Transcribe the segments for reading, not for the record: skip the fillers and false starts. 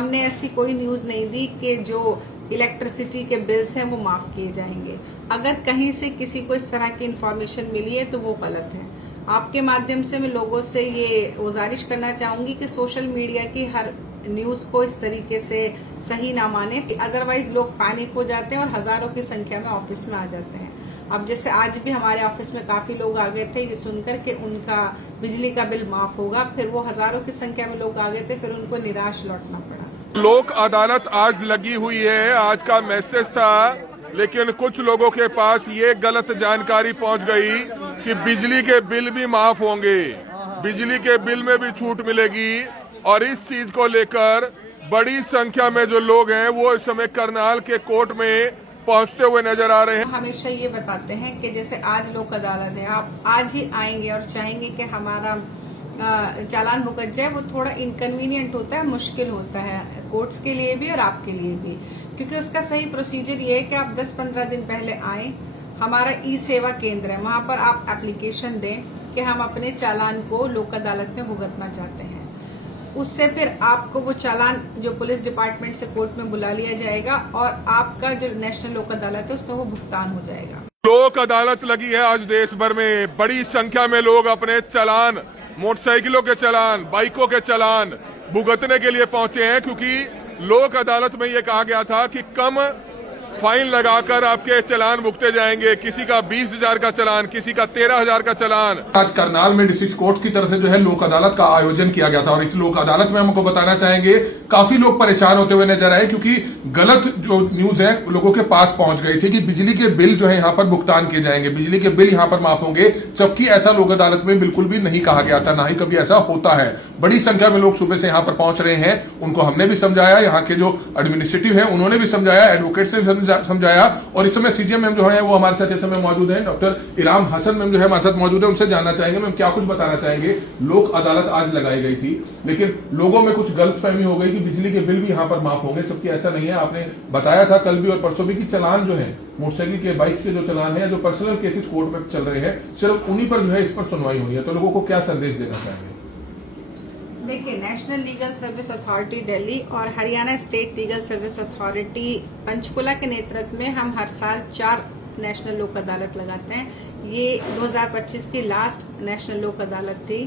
हमने ऐसी कोई न्यूज़ नहीं दी कि जो इलेक्ट्रिसिटी के बिल्स हैं वो माफ़ किए जाएंगे। अगर कहीं से किसी को इस तरह की इन्फॉर्मेशन मिली है तो वो गलत है। आपके माध्यम से मैं लोगों से ये गुजारिश करना चाहूँगी कि सोशल मीडिया की हर न्यूज़ को इस तरीके से सही ना माने, अदरवाइज लोग पैनिक हो जाते हैं और हज़ारों की संख्या में ऑफिस में आ जाते हैं। अब जैसे आज भी हमारे ऑफिस में काफ़ी लोग आ गए थे ये सुनकर कि उनका बिजली का बिल माफ़ होगा, फिर वो हज़ारों की संख्या में लोग आ गए थे, फिर उनको निराश लौटना पड़ा। लोक अदालत आज लगी हुई है, आज का मैसेज था, लेकिन कुछ लोगों के पास ये गलत जानकारी पहुंच गई कि बिजली के बिल भी माफ होंगे, बिजली के बिल में भी छूट मिलेगी। और इस चीज को लेकर बड़ी संख्या में जो लोग हैं वो इस समय करनाल के कोर्ट में पहुंचते हुए नजर आ रहे हैं। हमेशा ये बताते हैं कि जैसे आज लोक अदालत है, आप आज ही आएंगे और चाहेंगे कि हमारा चालान भुगत जाए, वो थोड़ा इनकन्वीनियंट होता है, मुश्किल होता है कोर्ट्स के लिए भी और आपके लिए भी, क्योंकि उसका सही प्रोसीजर ये है कि आप 10-15 दिन पहले आएँ। हमारा ई सेवा केंद्र है, वहाँ पर आप एप्लीकेशन दें कि हम अपने चालान को लोक अदालत में भुगतना चाहते हैं। उससे फिर आपको वो चालान जो पुलिस डिपार्टमेंट से कोर्ट में बुला लिया जाएगा और आपका जो नेशनल लोक अदालत है उसमें वो भुगतान हो जाएगा। लोक अदालत लगी है आज देश भर में, बड़ी संख्या में लोग अपने चालान, मोटरसाइकिलों के चालान, बाइकों के चालान भुगतने के लिए पहुंचे हैं, क्योंकि लोक अदालत में ये कहा गया था कि कम फाइन लगाकर आपके चालान भुगते जाएंगे। किसी का 20,000 का चालान, किसी का 13,000 का चालान। आज करनाल में डिस्ट्रिक्ट कोर्ट की तरफ से जो है लोक अदालत का आयोजन किया गया था और इस लोक अदालत में हमको बताना चाहेंगे काफी लोग परेशान होते हुए नजर आए, क्योंकि गलत जो न्यूज है लोगों के पास पहुंच गई थी कि बिजली के बिल जो है यहाँ पर भुगतान किए जाएंगे, बिजली के बिल यहाँ पर माफ होंगे, जबकि ऐसा लोक अदालत में बिल्कुल भी नहीं कहा गया था, ना ही कभी ऐसा होता है। बड़ी संख्या में लोग सुबह से यहाँ पर पहुंच रहे हैं, उनको हमने भी समझाया, यहाँ के जो एडमिनिस्ट्रेटिव है उन्होंने भी समझाया, एडवोकेट से समझाया। और इस समय सीजीएम मैम जो है वो हमारे साथ इस समय मौजूद हैं, डॉक्टर इराम हसन मैम जो है हमारे साथ मौजूद है, उनसे जानना चाहेंगे मैम क्या कुछ बताना चाहेंगे। लोक अदालत आज लगाई गई थी, लेकिन लोगों में कुछ गलतफहमी हो गई कि बिजली के बिल भी यहाँ पर माफ होंगे, जबकि ऐसा नहीं है। आपने बताया था कल भी और परसों भी कि चालान जो है मोटरसाइकिल के, बाइक्स के जो चालान है, जो पर्सनल केसेस कोर्ट में चल रहे हैं, सिर्फ उन्हीं पर जो है इस पर सुनवाई हुई है। तो लोगों को क्या संदेश देना चाहेंगे? देखिए, national legal service authority Delhi और Haryana state legal service authority Panchkula के नेतृत्व में हम हर साल 4 नेशनल लोक अदालत लगाते हैं। ये 2025 की लास्ट नेशनल लोक अदालत थी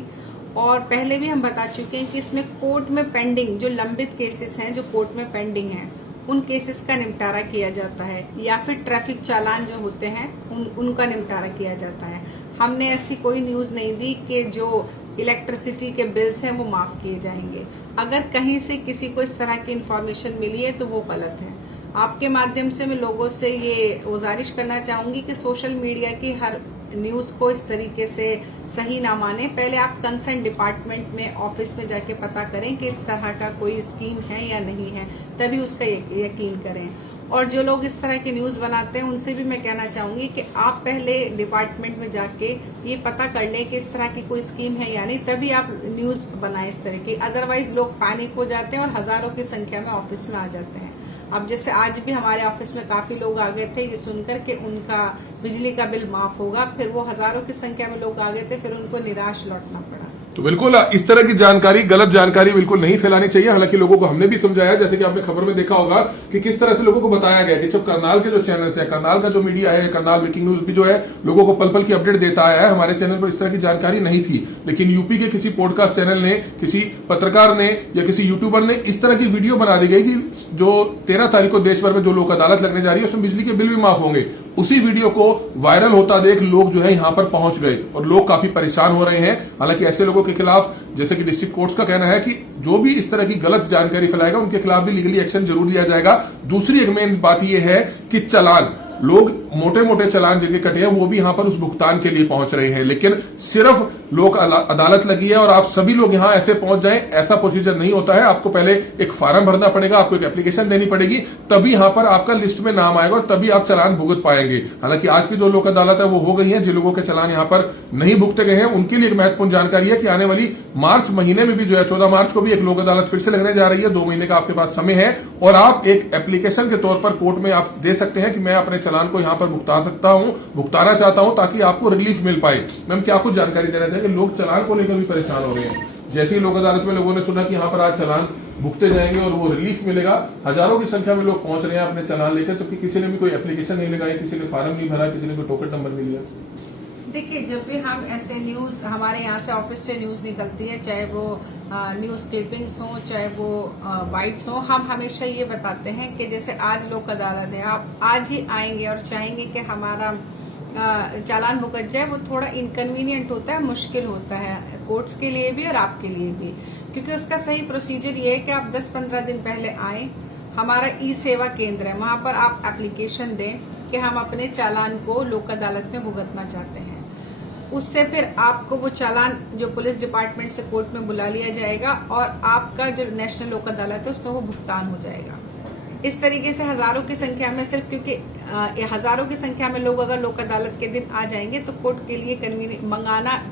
और पहले भी हम बता चुके हैं कि इसमें कोर्ट में पेंडिंग जो लंबित केसेस हैं, जो कोर्ट में पेंडिंग हैं, उन केसेस का निपटारा किया जाता है, या फिर ट्रैफिक चालान जो होते हैं उनका निपटारा किया जाता है। हमने ऐसी कोई न्यूज़ नहीं दी कि जो इलेक्ट्रिसिटी के बिल्स हैं वो माफ़ किए जाएंगे। अगर कहीं से किसी को इस तरह की इन्फॉर्मेशन मिली है तो वो गलत है। आपके माध्यम से मैं लोगों से ये गुजारिश करना चाहूँगी कि सोशल मीडिया की हर न्यूज़ को इस तरीके से सही ना माने। पहले आप कंसर्न डिपार्टमेंट में ऑफिस में जाके पता करें कि इस तरह का कोई स्कीम है या नहीं है, तभी उसका यकीन करें। और जो लोग इस तरह की न्यूज़ बनाते हैं उनसे भी मैं कहना चाहूँगी कि आप पहले डिपार्टमेंट में जाके ये पता कर लें कि इस तरह की कोई स्कीम है या नहीं, तभी आप न्यूज़ बनाएं इस तरह की। अदरवाइज लोग पैनिक हो जाते हैं और हज़ारों की संख्या में ऑफिस में आ जाते हैं। अब जैसे आज भी हमारे ऑफिस में काफ़ी लोग आ गए थे ये सुनकर कि उनका बिजली का बिल माफ़ होगा, फिर वो हज़ारों की संख्या में लोग आ गए थे, फिर उनको निराश लौटना पड़ा। तो बिल्कुल इस तरह की जानकारी, गलत जानकारी बिल्कुल नहीं फैलानी चाहिए। हालांकि लोगों को हमने भी समझाया, जैसे कि आपने खबर में देखा होगा कि किस तरह से लोगों को बताया गया कि जब करनाल के जो चैनल्स है, करनाल का जो मीडिया है, करनाल ब्रेकिंग न्यूज भी जो है लोगों को पल पल की अपडेट देता आया है, हमारे चैनल पर इस तरह की जानकारी नहीं थी। लेकिन यूपी के किसी पॉडकास्ट चैनल ने, किसी पत्रकार ने या किसी यूट्यूबर ने इस तरह की वीडियो बना दी गई कि जो 13 तारीख को देश भर में जो लोक अदालत लगने जा रही है उसमें बिजली के बिल भी माफ होंगे। उसी वीडियो को वायरल होता देख लोग जो है यहाँ पर पहुंच गए और लोग काफी परेशान हो रहे हैं। हालांकि ऐसे लोगों के खिलाफ, जैसे कि डिस्ट्रिक्ट कोर्ट्स का कहना है कि जो भी इस तरह की गलत जानकारी फैलाएगा उनके खिलाफ भी लीगली एक्शन जरूर लिया जाएगा। दूसरी एक मेन बात यह है कि चालान, लोग मोटे मोटे चालान जिनके कटे हैं वो भी यहां पर उस भुगतान के लिए पहुंच रहे हैं, लेकिन सिर्फ लोक अदालत लगी है और आप सभी लोग यहां ऐसे पहुंच जाएं, ऐसा प्रोसीजर नहीं होता है। आपको पहले एक फार्म भरना पड़ेगा, आपको एक एप्लीकेशन देनी पड़ेगी, तभी यहां पर आपका लिस्ट में नाम आएगा और तभी आप चालान भुगत पाएंगे। हालांकि आज की जो लोक अदालत है वो हो गई है। जिन लोगों के चालान यहां पर नहीं भुगते गए हैं उनके लिए एक महत्वपूर्ण जानकारी है कि आने वाली मार्च महीने में भी जो है 14 मार्च को भी एक लोक अदालत फिर से लगने जा रही है। 2 महीने का आपके पास समय है और आप एक एप्लीकेशन के तौर पर कोर्ट में आप दे सकते हैं कि मैं अपने चालान को यहां पर भुगताना चाहता हूं ताकि आपको रिलीफ मिल पाए। मैम क्या कुछ जानकारी देना चाहिए? लोग चालान को लेकर भी परेशान हो रहे हैं। जैसे ही लोक अदालत में लोगों ने सुना कि यहाँ पर आज चालान भुगते जाएंगे और वो रिलीफ मिलेगा। हजारों की संख्या में लोग पहुंच रहे हैं अपने चालान लेकर, जबकि किसी ने भी कोई एप्लीकेशन नहीं लगाई, किसी ने फार्म नहीं भरा, किसी ने कोई टोकन नंबर नहीं लिया। देखिए, जब भी हम ऐसे न्यूज़, हमारे यहाँ से ऑफिस से न्यूज़ निकलती है, चाहे वो न्यूज़ क्लिपिंग्स हो, चाहे वो बाइट्स हो, हम हमेशा ये बताते हैं कि जैसे आज लोक अदालत है, आप आज ही आएंगे और चाहेंगे कि हमारा चालान भुगत जाए, वो थोड़ा इनकन्वीनियंट होता है, मुश्किल होता है कोर्ट्स के लिए भी और आपके लिए भी, क्योंकि उसका सही प्रोसीजर ये है कि आप 10-15 दिन पहले आएँ। हमारा ई सेवा केंद्र है, वहाँ पर आप एप्लीकेशन दें कि हम अपने चालान को लोक अदालत में भुगतना चाहते हैं। उससे फिर आपको वो चालान जो पुलिस डिपार्टमेंट से कोर्ट में बुला लिया जाएगा और आपका जो नेशनल लोक अदालत है उसमें वो भुगतान हो जाएगा। इस तरीके से हजारों की संख्या में, सिर्फ क्योंकि हजारों की संख्या में लोग अगर लोक अदालत के दिन आ जाएंगे तो कोर्ट के लिए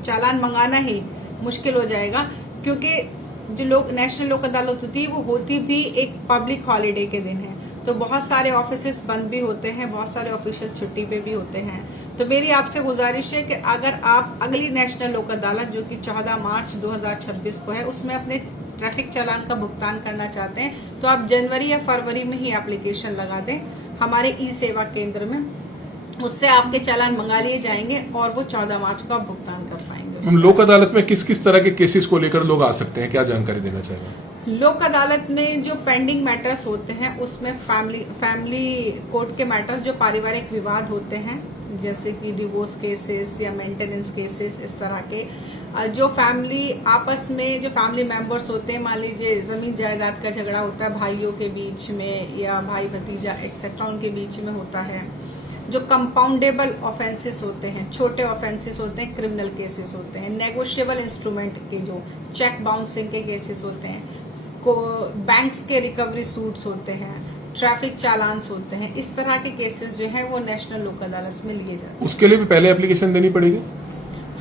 चालान मंगाना ही मुश्किल हो जाएगा, क्योंकि जो लोग नेशनल लोक अदालत होती है वो होती भी एक पब्लिक हॉलीडे के दिन है, तो बहुत सारे ऑफिसेस बंद भी होते हैं, बहुत सारे ऑफिशियल छुट्टी पे भी होते हैं। तो मेरी आपसे गुजारिश है कि अगर आप अगली नेशनल लोक अदालत जो कि 14 मार्च 2026 को है, उसमें अपने ट्रैफिक चालान का भुगतान करना चाहते हैं तो आप जनवरी या फरवरी में ही एप्लीकेशन लगा दें हमारे ई सेवा केंद्र में। उससे आपके चालान मंगा लिए जाएंगे और वो 14 मार्च को आप भुगतान कर पाएंगे। लोक अदालत में किस किस तरह के केसेस को लेकर लोग आ सकते हैं, क्या जानकारी देना चाहेंगे? लोक अदालत में जो पेंडिंग मैटर्स होते हैं उसमें फैमिली कोर्ट के मैटर्स, जो पारिवारिक विवाद होते हैं, जैसे कि डिवोर्स केसेस या मेंटेनेंस केसेस, इस तरह के जो फैमिली आपस में जो फैमिली मेंबर्स होते हैं, मान लीजिए जमीन जायदाद का झगड़ा होता है भाइयों के बीच में या भाई भतीजा एक्सेट्रा उनके बीच में होता है, जो कंपाउंडेबल ऑफेंसेस होते हैं, छोटे ऑफेंसेस होते हैं, क्रिमिनल केसेस होते हैं, नेगोशिएबल इंस्ट्रूमेंट के जो चेक बाउंसिंग के केसेस होते हैं, को बैंक्स के रिकवरी सूट्स होते हैं, ट्रैफिक चालान्स होते हैं, इस तरह के केसेस जो हैं वो नेशनल लोक अदालत में लिए जाते हैं। उसके लिए भी पहले एप्लीकेशन देनी पड़ेगी?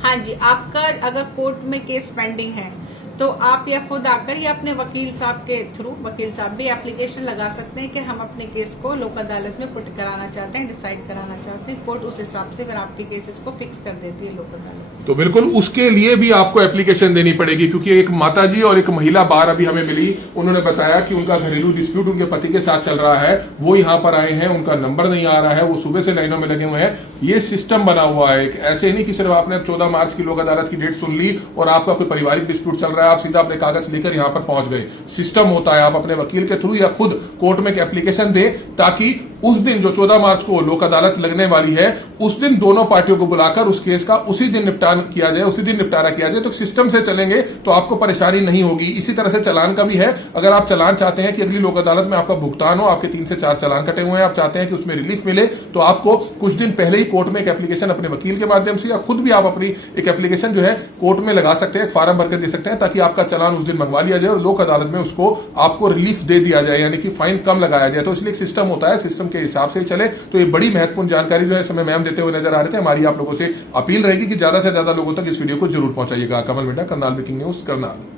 हाँ जी, आपका अगर कोर्ट में केस पेंडिंग है तो आप या खुद आकर या अपने वकील साहब के थ्रू, वकील साहब भी एप्लीकेशन लगा सकते हैं कि हम अपने केस को लोक अदालत में पुट कराना चाहते हैं, डिसाइड कराना चाहते हैं। कोर्ट उस हिसाब से फिर आपके केसेस को फिक्स कर देती है लोक अदालत। तो बिल्कुल उसके लिए भी आपको एप्लीकेशन देनी पड़ेगी, क्योंकि एक माताजी और एक महिला बार अभी हमें मिली, उन्होंने बताया कि उनका घरेलू डिस्प्यूट उनके पति के साथ चल रहा है, वो यहाँ पर आए हैं, उनका नंबर नहीं आ रहा है, वो सुबह से लाइनों में लगे हुए हैं। ये सिस्टम बना हुआ है, ऐसे नहीं कि सिर्फ आपने 14 मार्च की लोक अदालत की डेट सुन ली और आपका कोई पारिवारिक डिस्प्यूट चल रहा है, आप सीधा अपने कागज लेकर यहां पर पहुंच गए। सिस्टम होता है, आप अपने वकील के थ्रू या खुद कोर्ट में एक एप्लीकेशन दें, ताकि उस दिन जो 14 मार्च को लोक अदालत लगने वाली है, उस दिन दोनों पार्टियों को बुलाकर उस केस का उसी दिन निपटान किया जाए, उसी दिन निपटारा किया जाए। तो सिस्टम से चलेंगे तो आपको परेशानी नहीं होगी। इसी तरह से चालान का भी है, अगर आप चालान चाहते हैं कि अगली लोक अदालत में आपका भुगतान हो, आपके 3 से 4 चालान कटे हुए हैं, आप चाहते हैं कि उसमें रिलीफ मिले, तो आपको कुछ दिन पहले ही कोर्ट में एक एप्लीकेशन अपने वकील के माध्यम से या खुद भी आप अपनी एक एप्लीकेशन जो है कोर्ट में लगा सकते हैं, एक फॉर्म भरकर दे सकते हैं, ताकि आपका चालान उस दिन मंगवा लिया जाए और लोक अदालत में उसको आपको रिलीफ दे दिया जाए, यानी कि फाइन कम लगाया जाए। तो इसलिए एक सिस्टम होता है, सिस्टम के हिसाब से चले। तो ये बड़ी महत्वपूर्ण जानकारी जो है समय मैम देते हुए नजर आ रहे थे। हमारी आप लोगों से अपील रहेगी कि ज्यादा से ज्यादा लोगों तक इस वीडियो को जरूर पहुंचाइएगा। Kamal Mehta, Karnal breaking news, Karnal.